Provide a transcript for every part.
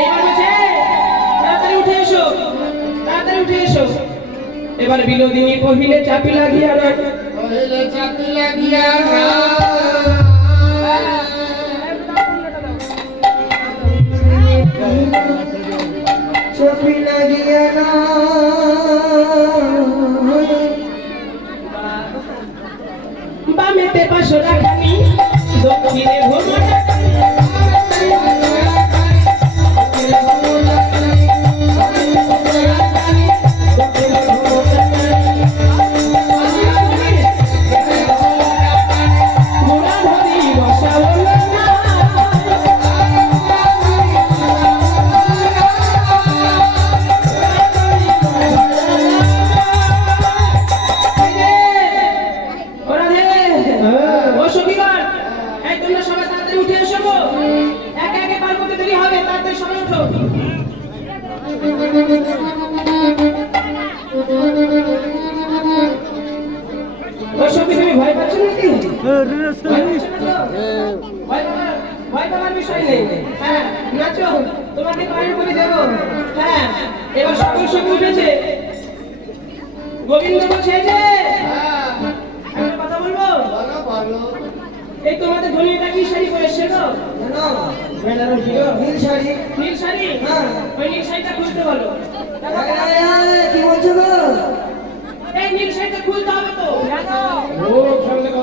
এইবার বলছে তাড়াতাড়ি উঠে এসো, তাড়াতাড়ি উঠে এসো। এবার বিনোদিনী কহিলে চাপি লাগিয়া না, কহিলে চাপি লাগিয়া না, চাপি লাগিয়া না, বামেতে পাশরা খানি দক্ষিণে ভোমরা তোমাকে বাইরে করে দেবো। হ্যাঁ, এবার সকল সঙ্গে উঠেছে। গোবিন্দ বলছে যে একটা কথা বলবো, এই তোমাদের ধনীটা কি শাড়ি পরে এসছে গো? নীল শাড়ি। নীল শাড়ি? ওই নীল শাড়িটা খুলতে বলো। কি বলছো গো? এই নীল শাড়িটা খুলতে হবে তো।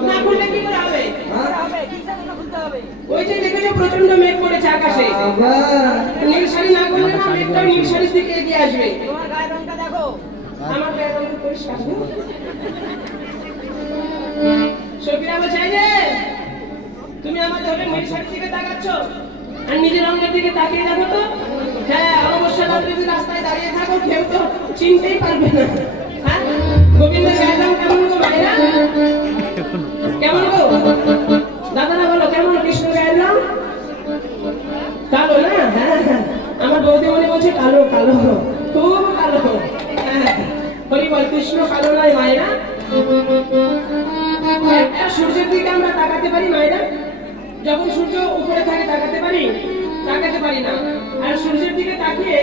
না খুললে কি করে হবে? ওই যে দেখেছো প্রচন্ড মেঘ পড়েছে আকাশে, নীল শাড়ি না করলে না মেঘটা নীল শাড়ির দিকে এগিয়ে আসবে। তোমার গায়ের রংটা দেখো। আমার গায়ের রং পরিষ্কার। সফিয়া বলছে যে তুমি আমার ধরে নীল শাড়ির দিকে তাকাচ্ছ আর নিজের রঙের দিকে তাকিয়ে দেখো তো। হ্যাঁ, অবশ্যই রাত্রে যদি রাস্তায় দাঁড়িয়ে থাকো কেউ তো চিনতেই পারবে না। হ্যাঁ, গোবিন্দের গায়ের রং কেমন গো মায়েরা? কেমন গো দাদারা বলো, কেমন কৃষ্ণ গায়ের রং? কালো না? হ্যাঁ হ্যাঁ, আমার বৌদি মনে বলছে কালো কালো, খুব কালো। হ্যাঁ, বলি বল কৃষ্ণ কালো নয় মায়েরা। একটা সূর্যের দিকে আমরা তাকাতে পারি মায়েরা, যখন সূর্য উপরে থাকে তাকাতে পারি? তাকাতে পারি না। আর সূর্যের দিকে তাকিয়ে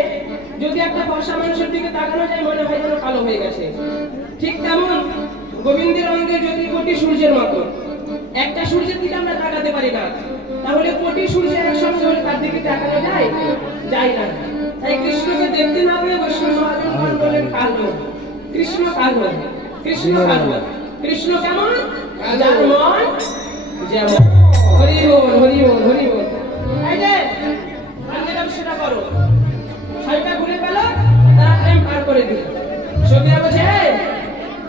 যদি একটা ফর্সা মানুষের দিকে তাকানো যায় মনে হয় যেন কালো হয়ে গেছে। ঠিক তেমন গোবিন্দের অঙ্গে যদি কোটি সূর্যের মতো, একটা সূর্যের দিকে আমরা তাকাতে পারি না, তাহলে কোটি সূর্য একসঙ্গে হলে তার দিকে তাকানো যায়? যায় না। তাই কৃষ্ণকে দেখতে না পেয়ে বৈষ্ণব মহাজন বলেন কালো, কৃষ্ণ কালো, কৃষ্ণ কালো। কৃষ্ণ কেমন? যার মন যেমন। হরি বল, হরি বল, হরি বল। এই যে আমি সেটা করো, শাড়িটা খুলে পেল, তারা প্রেম পার করে দিল। সফিয়া বলছে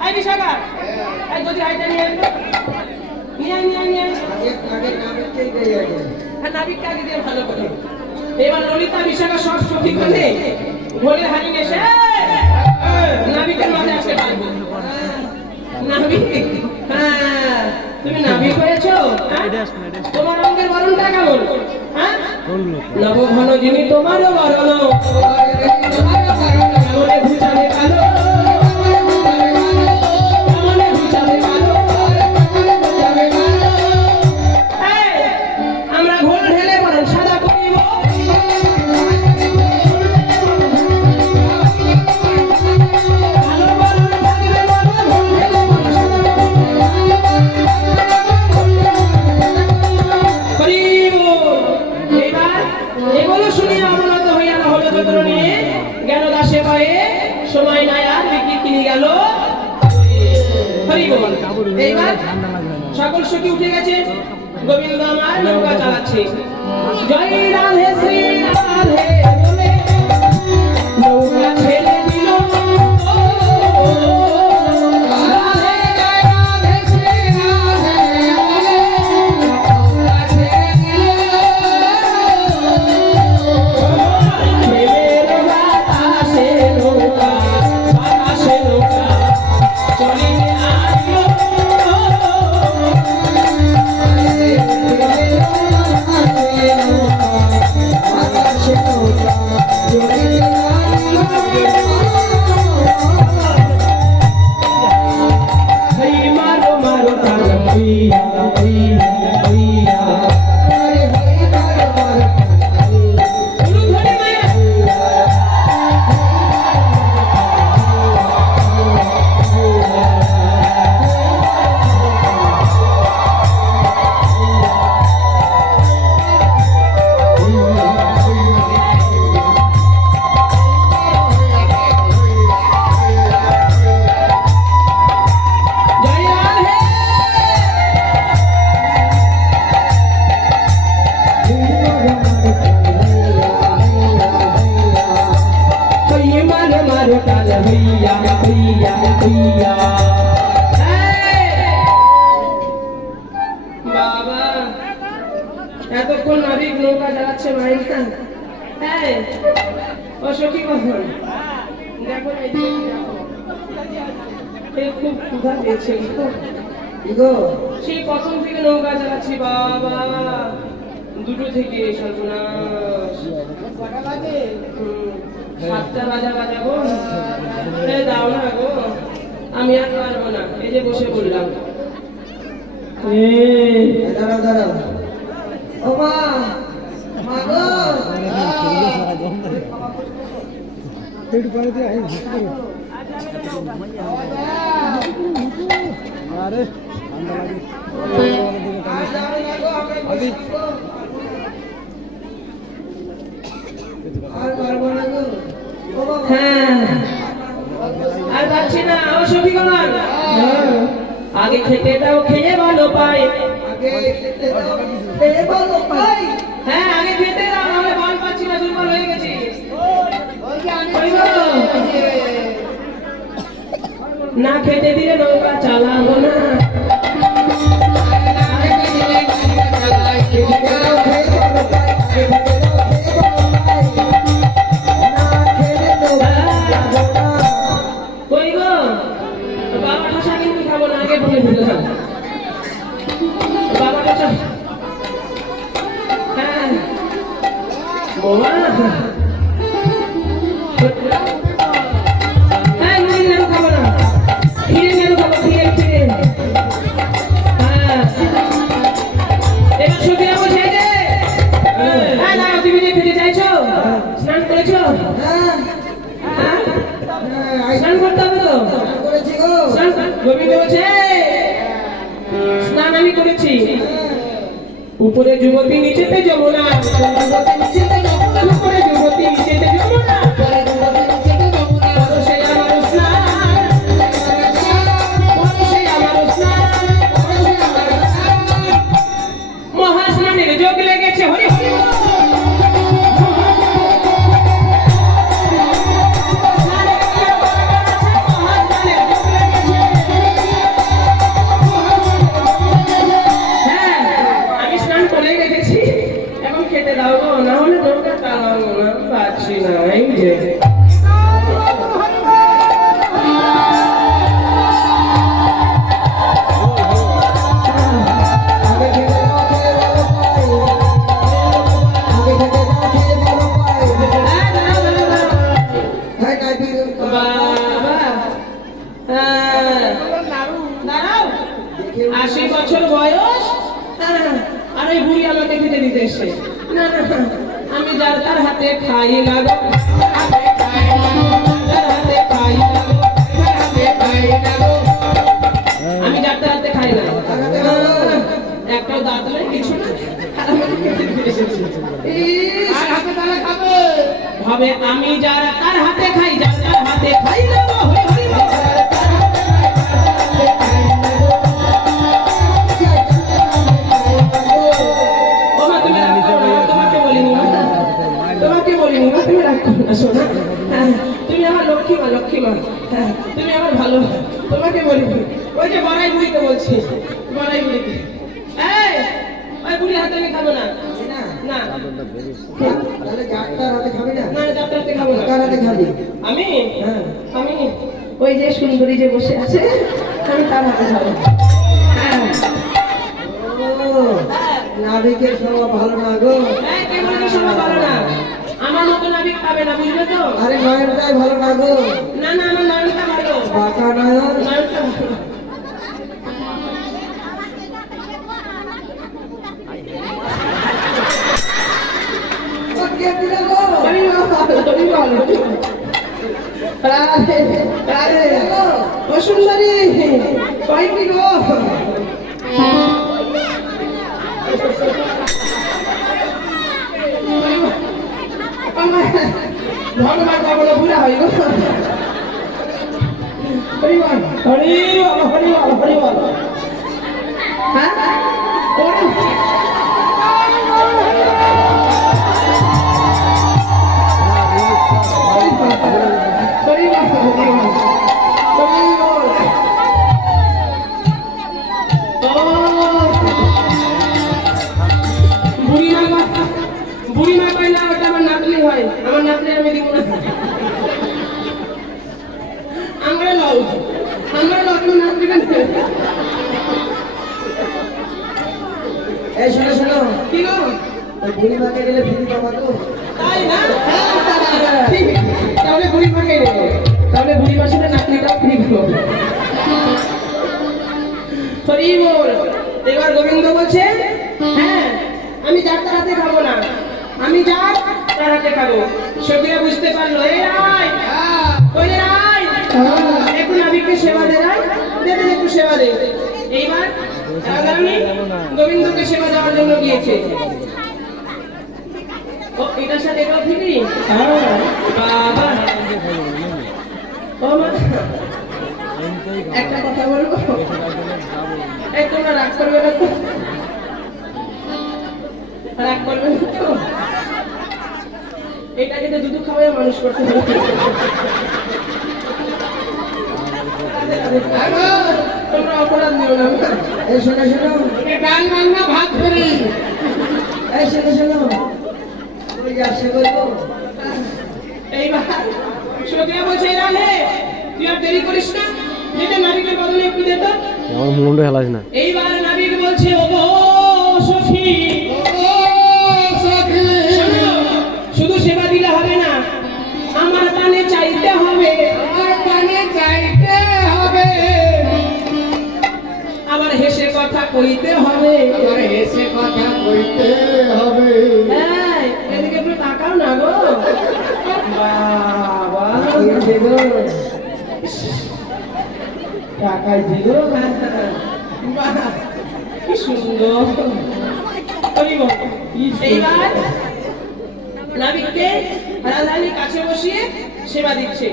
এই বিশাখা, এই যদি হাইটা নিয়ে আসবে, নিয়ে নিয়ে নিয়ে হ্যাঁ, নাবিকটা আগে দিয়ে ভালো করে। এবার ললিতা বিশাখা সব সঠিক করে ভোরের হারিয়ে এসে নাবিকের মাঝে আসতে পারবো। নাবিক, হ্যাঁ তুমি নাবিক হয়েছো? তোমার রঙের বরণটা কেমন? হ্যাঁ, নবঘন যিনি তোমারও বরণ, মনে ভুজাবে কালো, মনে ভুজাবে কালো। আমরা ঘোল ঢেলে বরণ সাদা করিব, সময় নাই আর বিক্রি কিনে গেল। এইবার সকল সখী উঠে গেছে, গোবিন্দ আমার নৌকা চালাচ্ছে। জয় রাধে শ্রী রাধে বলে নৌকা ছেড়ে দিল। হইয়া হইয়া হইয়া বাবা এতক্ষণ নাবিক নৌকা চালাচ্ছে মাইকা হ্যাঁ ও সখী কখন দেখো না এদিকে দেখো। এই খুব ক্ষুধা পেয়েছে কি গো সেই কখন থেকে নৌকা চালাচ্ছি বাবা দুটো থেকে সর্বনাশ সাতটা বাজাবো দাও না গো আমি আর পারবো না এই যে বসে বললাম দাঁড়াও দাঁড়াও ও মা মা গো আরে আর পারবো না গো ও বাবা হ্যাঁ আর পাচ্ছি না ও সখীগণ আগে খেতে দাও খেয়ে ভালো পাই আগে খেতে দাও খেয়ে ভালো পাই হ্যাঁ আগে খেতে দাও নাহলে বল পাচ্ছি না দুর্বল হয়ে গেছি ওই গো, না খেতে দিলে নৌকা চালাবো না কই গো বাবা ঠাসা কিন্তু খাবো না আগে বলে দিলাম বাবা ঠাসা হ্যাঁ বোমা হ্যাঁ নুন নেন খাবো না ফিরে নেন খাবো ফিরে ফিরে হ্যাঁ এবার সফিয়া বসে যে হ্যাঁ না তুমি যে খেতে চাইছো স্নান করেছো হ্যাঁ স্নান করতে হবে তো করেছি গো স্নান গোবিন্দ বলছে স্নান আমি করেছি উপরে যুবতী নিচেতে যমুনা উপরে যুবতী নিচেতে যমুনা পরশে আমার স্নান পরশে আমার স্নান মহাস্নানের যোগ লেগেছে হরি হরি বল। হ্যাঁ, আমি স্নান করে রেখেছি এখন খেতে দাও গো না হলে নৌকা চালাবো না পারছি না এই যে আগে খেতে দাও খেয়ে ভালো পাই আগে খেতে দাও খেয়ে ভালো পাই হ্যাঁ, দাঁড়াও, দাঁড়াও, দাঁড়াও। হ্যাঁ কাটি বাবা হ্যাঁ, দাঁড়াও ৮০ বছর বয়স হ্যাঁ, আর ওই বুড়ি আমাকে খেতে দিতে এসছে না না আমি যার তার হাতে খাই লাগো যার হাতে খাই লাগো আমি যার তার হাতে খাই না একটাও দাঁত নেই কিছু না আর আমাকে খেতে দিতে এসেছে হবে আমি যার তার হাতে খাই যার তার হাতে খাই লাগো হরি হরি বল। ও মা তুমি রাগ করো না, তোমাকে বলিনি মা তোমাকে বলিনি মা তুমি রাগ করো না শোনা হ্যাঁ, তুমি আমার লক্ষ্মী মা হ্যাঁ, তুমি আমার ভালো তোমাকে বলিনি ওই যে বড়াই বুড়িকে বলছি বড়াই বুড়িকে এই ওই বুড়ির হাতে আমি খাবো না না না তাহলে যারটার হাতে খাবি না না যাতে হাতে খাবো না কার হাতে খাবি আমি হ্যাঁ আমি ওই যে সুন্দরী যে বসে আছে আমি তার হাতে খাবো হ্যাঁ ও নাবিকের স্বভাব ভালো না গো এই, কে বলেছে শোনা ভালো না আমার মতো নাবিক পাবে না বুঝলে তো আরে নয়নটাই ভালো না গো না না আমার নয়নটা ভালো বাঁকা নয়ন নয়নটা ভালো কে দিল গো হরি বল, হরি বল, হরি বল। আরে, আরে, ও সুন্দরী কয়টি গো ভগবান কখনো বুড়া হয় গো হরি বল, হরি বল, হরি বল, হরি বল। হ্যাঁ ওরে, হরি বল, হরি বল। নাতনি হয়, আমার নাতনি আমি দিব না। আমরা লও, আমরা লও, তোমার নাতনি কেন? এই শোনো শোনো, কি গো? ওই বুড়ি মাকে গেলে ফিরি পাবা তো? তাই না? ঠিক, তাহলে বুড়ি মাকে নেবো, তাহলে বুড়ি মার সাথে নাতনিটাও ফ্রি দেবো। হরি বল। এবার গোবিন্দ বলছে, হ্যাঁ আমি যার তার হাতে খাবো না, আমি যার তার হাতে খাবো। সখীরা বুঝতে পারলো, এই রায়, ওই যে রায়, একটু নাবিককে সেবা দে রায়, দে দে একটু সেবা দে। এইবার রাধারানী গোবিন্দকে সেবা দেওয়ার জন্য গিয়েছে। ও এটার সাথে এটাও ফিরি? বাবা, ও মা, একটা কথা বলবো, এই তোমরা রাগ করবে না তো? রাগ করবে না তো? এটাকে তো দুধ খাওয়াই মানুষ করতে হবে। তোমরা অপরাধ নিও না। এই শোনো শোনো, ডাল রান্না ভাত করি। এই শোনো শোনো, তুমি ব্যবসা করবো? এইবার সখীরা বলছে, রাধে তুই আর দেরি করিস না, যেটা নাবিকের বদলে একটু দে তো। আমার মুন্ডু হেলাস না। এইবার নাবিক বলছে, ও গো সখী, শোনো, শুধু সেবা দিলে হবে না, আমার কানে চাইতে হবে, আমার কানে চাইতে হবে, আবার হেসে কথা কইতে হবে, আবার হেসে কথা কইতে হবে। এই, এদিকে একটু তাকাও না গো। বাবা, দিয়েছে গো, টাকায় দিল। বাহ, কি সুন্দর। হরি বল। এইবার নাবিককে রাধারানীর কাছে বসিয়ে সেবা দিচ্ছে।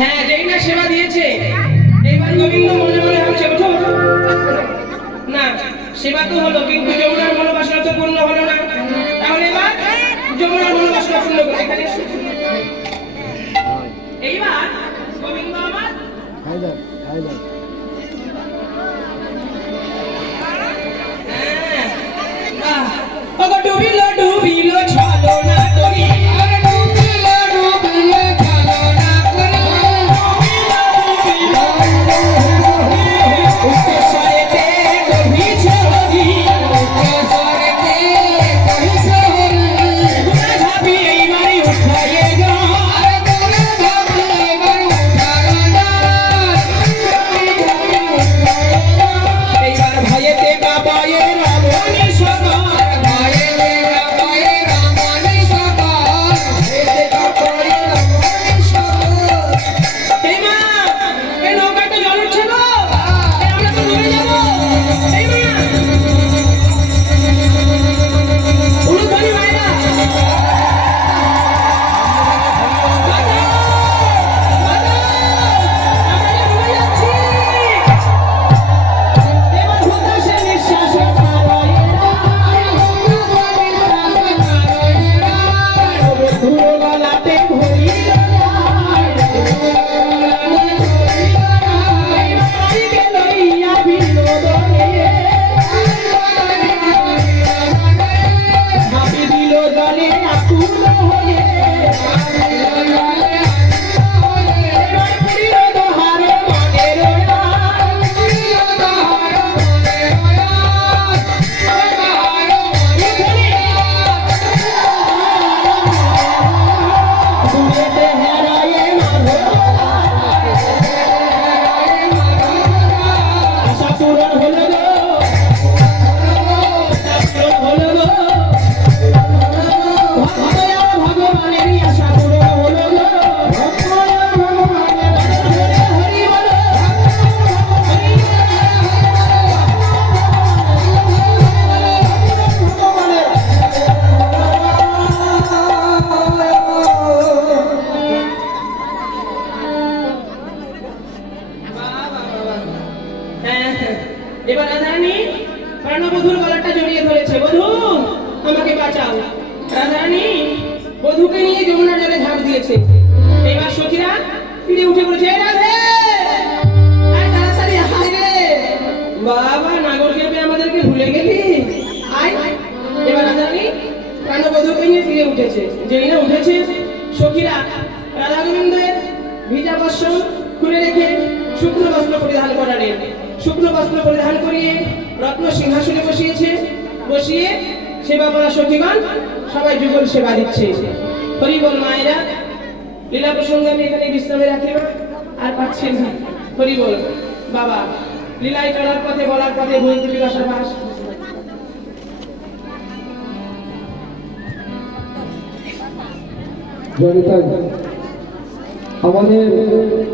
হ্যাঁ, যেই না সেবা দিয়েছে, এবার গোবিন্দ মনে মনে ভাবছে, ওঠো ওঠো। না, সেবা তো হলো, কিন্তু যমুনার মনোবাসনা তো পূর্ণ হলো না। তাহলে এবার যমুনার মনোবাসনা পূর্ণ করে এখানে এসো। এইবার গোবিন্দ আমার হাইলার হাইলার হ্যাঁ, বাহ, ওগো ডুবিলো ডুবিলো চলো না তরি, আরে ডুবিলো ডুবিলো চলো না তরি, ডুবিলো ডুবিলো উচ্চস্বরেতে কহিছে হরি, উচ্চস্বরেতে কহিছে হরি, গুণা ভাবি এইবারে উঠায়ে যাও, আরে গুণা ভাবি এইবারে উঠায়ে যাও। আমাকে বাঁচাও। রাধারানী বধূকে নিয়ে যমুনার জলে ঝাঁপ দিয়েছে। এবার সখীরা ফিরে উঠে পড়েছে, "এই রাধে, আয় তাড়াতাড়ি আয় রে। বাবা নাগরকে পেয়ে আমাদেরকে ভুলে গেলি, আয়।" এবার রাধারানী প্রাণবধূকে নিয়ে ফিরে উঠেছে। যেই না উঠেছে, সখীরা রাধা গোবিন্দের ভিজা বস্ত্র খুলে রেখে শুকনো বস্ত্র পরিধান করালেন। শুকনো বস্ত্র পরিধান করিয়ে রত্ন সিংহাসনে বসিয়ে সেবা করা সখীগণ সবাই যুগল সেবা দিচ্ছে। হরি বল মায়েরা, লীলা প্রসঙ্গে আমি এখানে বিশ্রামে রাখি না, আর পাচ্ছি না। হরি বল বাবা, লীলায় চলার পথে বলার পথে বইতে বিকাশা বাস। জড়িত আমাদের